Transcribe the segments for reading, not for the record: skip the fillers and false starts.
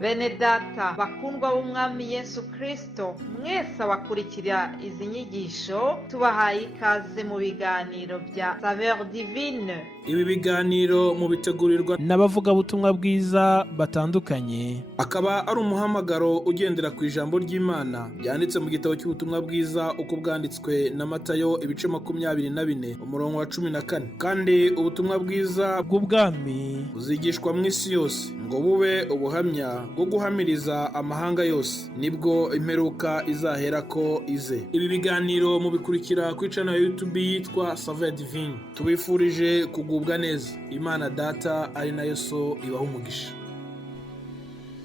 Bene data bakundwa b'umwami Yesu Kristo, mwese abakurikira izi nyigisho tubahaye ikaze mu biganiro bya Saveur Divine. Ibi biganiro mu bitegurirwa n'abavugabutumwa bwiza batandukanye, akaba ari umuhamagaro ugendera ku ijambo ry'Imana byanditse mu gitabo cy'ubutumwa bwiza uko bwanditswe na Matayo ibice 24 umurongo wa 14. Kandi ubutumwa bwiza bw'ubwami buzigishwa mu isi yose ngo bube ubuhamya bwo guhamiriza amahanga yose, nibwo imperuka izahera ko ize. Ibi biganiro mubikurikira ku channel ya YouTube yitwa Saveur Divine. Tubifurije kugubwa neza. Imana Data ari nayo So ibaha umugisha.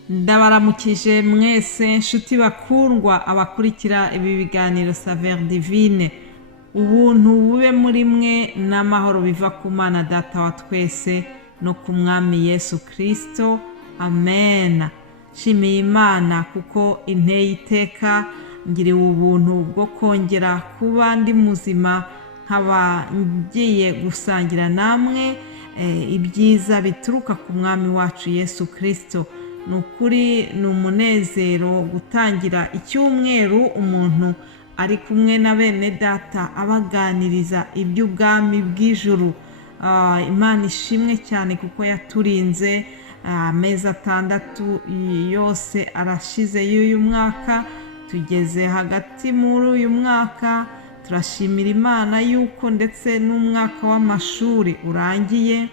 Ndabaramukije mwese nshuti bakundwa abakurikira ibi biganiro Saveur Divine. Ubuntu bube muri mwe n'amahoro biva ku Mana Data wa twese no ku Mwami Yesu Kristo. Amen. Shimiye Imana kuko inteye iteka ngiriwe ubuntu bwo kongera kuba ndi muzima, nkaba ngiye gusangira namwe ibyiza bituruka ku Mwami wacu Yesu Kristo. Nukuri ni umunezero gutangira icyumweru umuntu ari kumwe na bene data abaganiriza iby'ubwami bw'ijuru. Imana ishimwe cyane kuko yaturinze amezi 6 yose arashize y'uyu mwaka, tugeze hagati muri uyu mwaka. Turashimira Imana yuko ndetse n'umwaka w'amashuri urangiye.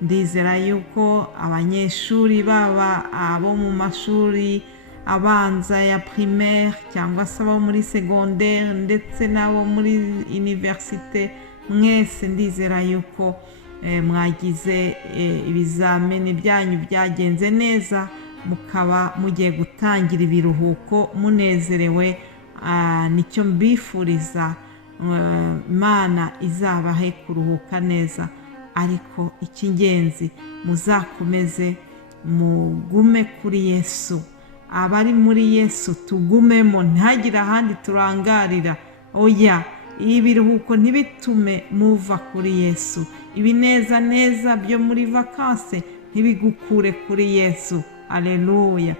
Ndizera yuko abanyeshuri baba abo mu mashuri abanza ya primaire cyangwa se abo muri secondaire ndetse n'abo muri universite, mwese ndizera yuko mwagize ibizamini byanyu byagenze neza, mukaba mugiye gutangira ibiruhuko munezerewe. Nicyo mbifuriza, Imana izabahe kuruhuka neza, ariko icy'ingenzi muzakomeze mugume kuri Yesu. Abari muri Yesu tugumemo, ntihagire ahandi turangarira. Oya, ibiruhuko ntibitume muva kuri Yesu. Ibineza neza byo muri vakanse ntibigukure kuri Yesu. Aleluya.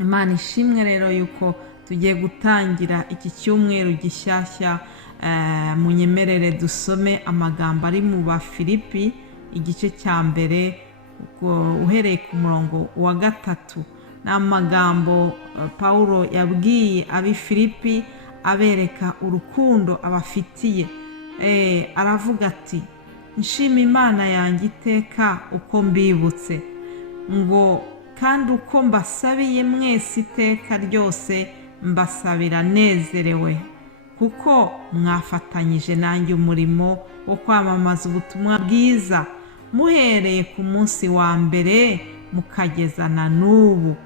Imana ishimwe rero yuko tugiye gutangira iki cyumweru gishyashya. Munyemerere dusome amagambo ari mu Bafilipi igice cya mbere uhereye ku murongo wa 3. N'amagambo Paulo yabwiye abi Filipi abereka urukundo abafitiye. Aravuga ati, nshima Imana yanjye iteka uko mbibutse, ngo kandi uko mbasabiye mwese iteka ryose mbasabira nezerewe, kuko mwafatanyije nanjye umurimo wo kwamamaza ubutumwa bwiza muhereye ku munsi wa mbere mukageza na n'ubu.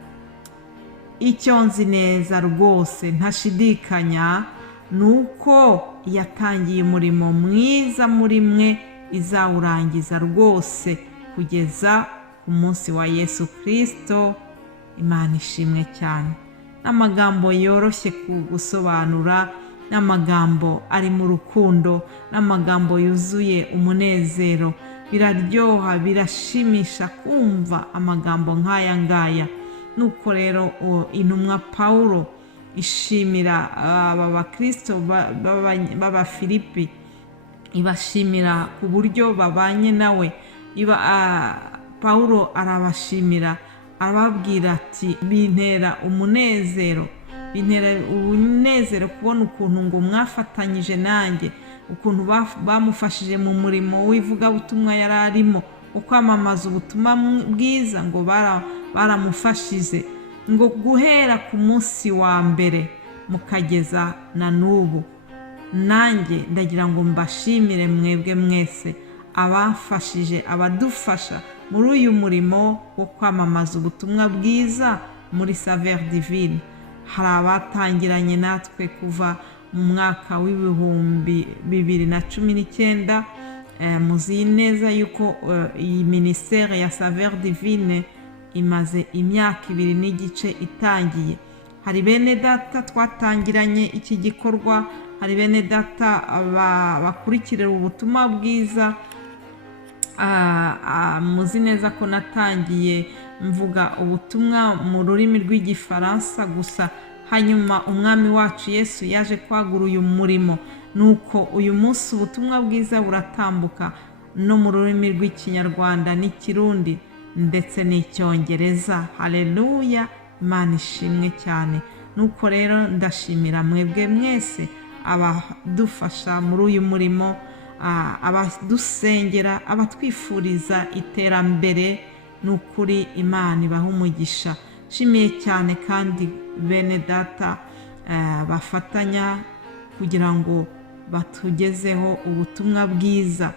Icyo nzi neza rwose ntashidikanya nuko yatangiye umurimo mwiza muri mwe izawurangiza rwose kugeza ku munsi wa Yesu Kristo. Imana ishimwe cyane. N'amagambo yoroshye gusobanura, n'amagambo ari mu rukundo, n'amagambo yuzuye umunezero. Biraryoha, birashimisha kumva amagambo nk'aya ngaya. Nuko rero intumwa Paulo ishimira aba bakristo baba Filipi, ibashimira ku buryo babanye nawe. Paulo arabashimira, arababwira ati, bintera umunezero kubona ukuntu ngo mwafatanyije nanjye, ukuntu bamufashije mu murimo w'ivugabutumwa yari arimo wo kwamamaza ubutumwa bwiza, ngo baramufashije ngo guhera ku munsi wa mbere mukageza na n'ubu. Nanjye ndagira ngo mbashimire mwebwe mwese abafashije, abadufasha muri uyu murimo wo kwamamaza ubutumwa bwiza muri Saveur Divine. Hari abatangiranye natwe kuva mu mwaka w'ibihumbi 2019. Muzi neza yuko iyi ministère ya Saveur Divine imaze imyaka 2 n'igice itangiye. Hari bene data twatangiranye iki gikorwa, hari bene data bakurikirira ubutumwa bwiza. Muzi neza ko natangiye mvuga ubutumwa mu rurimi rw'igifaransa gusa, hanyuma umwami wacu Yesu yaje kwagura uyu murimo, nuko uyu munsi ubutumwa bwiza buratambuka no mu rurimi rw'ikinyarwanda n'ikirundi ndetse n'icyongereza. Haleluya, Imana ishimwe cyane. Nuko rero ndashimira mwebwe mwese abadufasha muri uyu murimo, abadusengera, abatwifuriza iterambere. Nukuri Imana ibaha umugisha. Nshimiye cyane kandi bene data bafatanya kugira ngo batugezeho ubutumwa bwiza.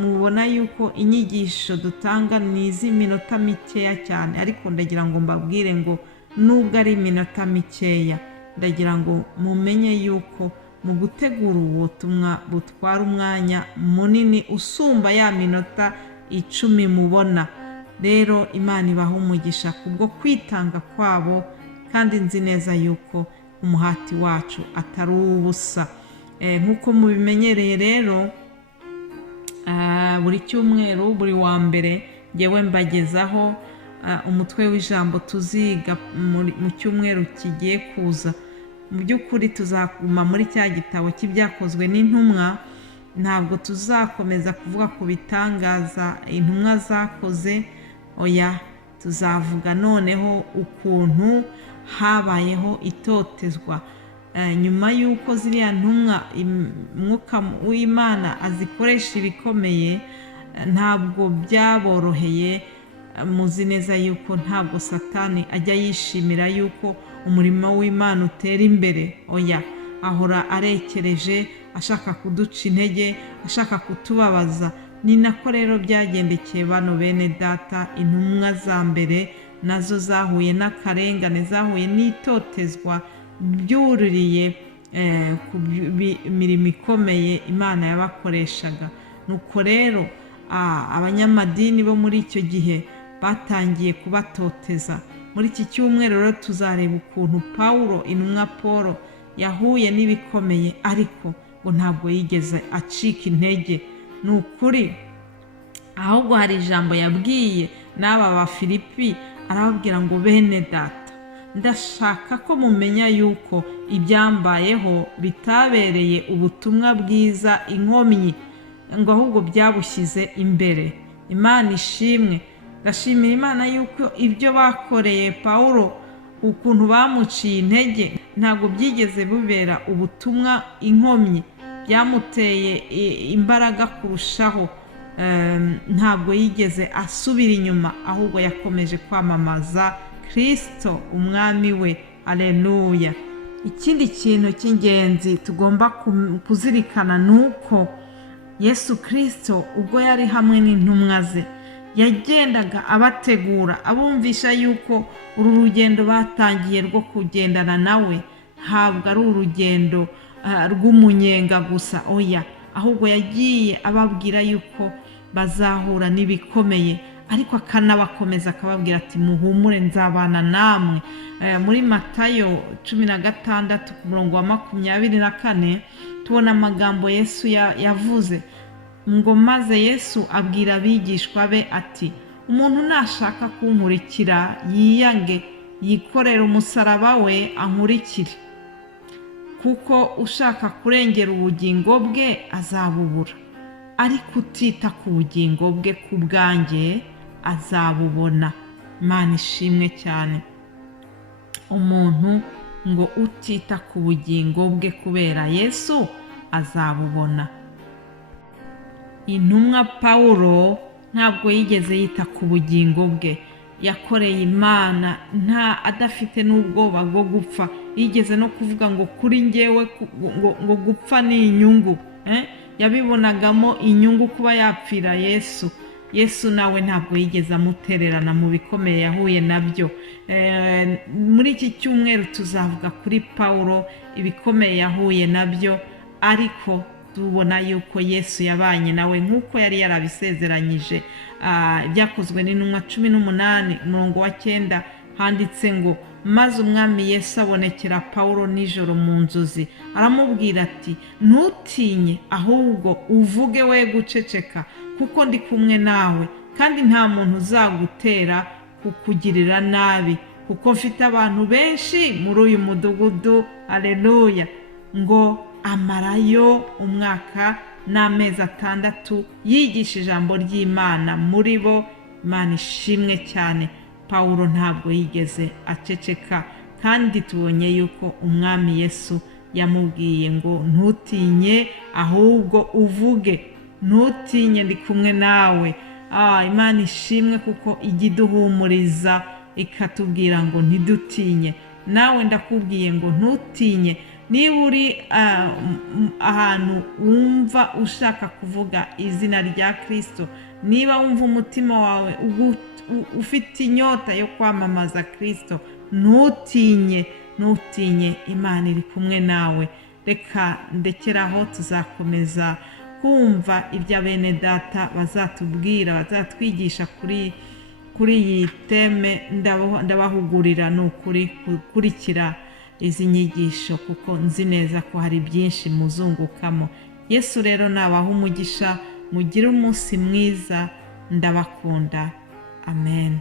Mubona yuko inyigisho dutanga ni iz'iminota mikeya cyane, ariko ndagira ngo mbabwire ngo nubwo ari iminota mikeya, ndagira ngo mumenye yuko mu gutegura ubutumwa butwara umwanya munini usumba ya minota 10 mubona. Rero Imana ibaha umugisha kubwo kwitanga kwabo, kandi nzi neza yuko umuhati wacu atari ubusa. Nkuko mubimenyereye rero, buri cyumweru, buri wa mbere ngewe mbagezaho umutwe w'ijambo tuziga mu cyumweru kigiye kuza. Mu by'ukuri tuzaguma muri cya gitabo cy'ibyakozwe n'intumwa, ntabwo tuzakomeza kuvuga ku bitangaza intumwa zakoze, oya, tuzavuga noneho ukuntu habayeho itotezwa nyuma y'uko ziriya ntumwa umwuka w'Imana azikoresha ibikomeye, ntabwo byaboroheye. Muzi neza yuko ntabwo Satani ajya yishimira yuko umurimo w'Imana utera imbere, oya, ahora arekereje ashaka kuduca intege, ashaka kutubabaza. Ni nako rero byagendekeye bano bene data. Intumwa za mbere nazo zahuye n'akarengane, zahuye n'itotezwa byuririye ku mirimo ikomeye Imana yabakoreshaga. Nuko rero abanyamadini bo muri icyo gihe batangiye kubatoteza. Muri iki cyumweru rero tuzareba ukuntu Pawulo, intumwa Paul, yahuye n'ibikomeye ariko ngo ntabwo yigeze acika intege. Ni ukuri, ahubwo hari ijambo yabwiye n'aba Bafilipi, arababwira ngo bene data, ndashaka ko mumenya yuko ibyambayeho bitabereye ubutumwa bwiza inkomyi, ngo ahubwo byabushyize imbere. Imana ishimwe. Ndashimira Imana yuko ibyo bakoreye Pawulo, ukuntu bamuciye intege, ntabwo byigeze bibera ubutumwa inkomyi, byamuteye imbaraga kurushaho. Ntabwo yigeze asubira inyuma, ahubwo yakomeje kwamamaza Kristo umwami we. Haleluya. Ikindi kintu cy'ingenzi tugomba kuzirikana nuko Yesu Kristo ubwo yari hamwe n'intumwa ze, yagendaga abategura, abumvisha yuko uru rugendo batangiye rwo kugendana nawe ntabwo ari urugendo rw'umunyenga gusa, oya, ahubwo yagiye ababwira yuko bazahura n'ibikomeye, ariko akanabakomeza akababwira ati muhumure, nzabana namwe. Muri Matayo 16:24 tubona amagambo Yesu yavuze ngo, maze Yesu abwira abigishwa be ati, umuntu nashaka kunkurikira yiyange, yikorere umusaraba we ankurikire, kuko ushaka kurengera ubugingo bwe azabubura, ariko utita ku bugingo bwe ku bwanjye azabubona. Imana ishimwe cyane. Umuntu ngo utita ku bugingo bwe kubera Yesu azabubona. Intumwa Pawulo ntabwo yigeze yita ku bugingo bwe, yakoreye Imana nta adafite n'ubwoba bwo gupfa. Yigeze no kuvuga ngo kuri njyewe ngo gupfa ni inyungu. Yabibonagamo inyungu kuba yapfira Yesu. Yesu nawe ntabwo yigeze amutererana mu bikomeye yahuye nabyo. Muri iki cyumweru tuzavuga kuri Pawulo, ibikomeye yahuye nabyo, ariko tubona yuko Yesu yabanye nawe nk'uko yari yarabisezeranyije. Byakozwe n'intumwa 18:9 handitse ngo, maze umwami Yesu abonekera Pawulo nijoro mu nzozi, aramubwira ati, ntutinye, ahubwo uvuge we guceceka, kuko ndi kumwe nawe, kandi nta muntu uzagutera kukugirira nabi, kuko mfite abantu benshi muri uyu mudugudu, aleluya, ngo amarayo umwaka n'amezi 6 yigisha ijambo ry'Imana muri bo. Imana ishimwe cyane. Pawulo ntabwo yigeze aceceka, kandi tubonye yuko umwami Yesu yamubwiye ngo ntutinye, ahubwo uvuge, ntutinye, ndi kumwe nawe. Imana ishimwe kuko igiduhumuriza ikatubwira ngo ntidutinye. Nawe ndakubwiye ngo ntutinye. Niba uri ahantu wumva ushaka kuvuga izina rya Kristo, niba wumva umutima wawe ufite inyota yo kwamamaza Kristo, ntutinye, ntutinye, Imana iri kumwe nawe. Reka ndekeraho, tuzakomeza kumva ibyo bene data bazatubwira, bazatwigisha kuri iyi teme. Ndabahugurira ni ukuri gukurikira izi nyigisho, kuko nzi neza ko hari byinshi muzungukamo. Yesu rero nabaha umugisha, mugire umunsi mwiza, ndabakunda, amen.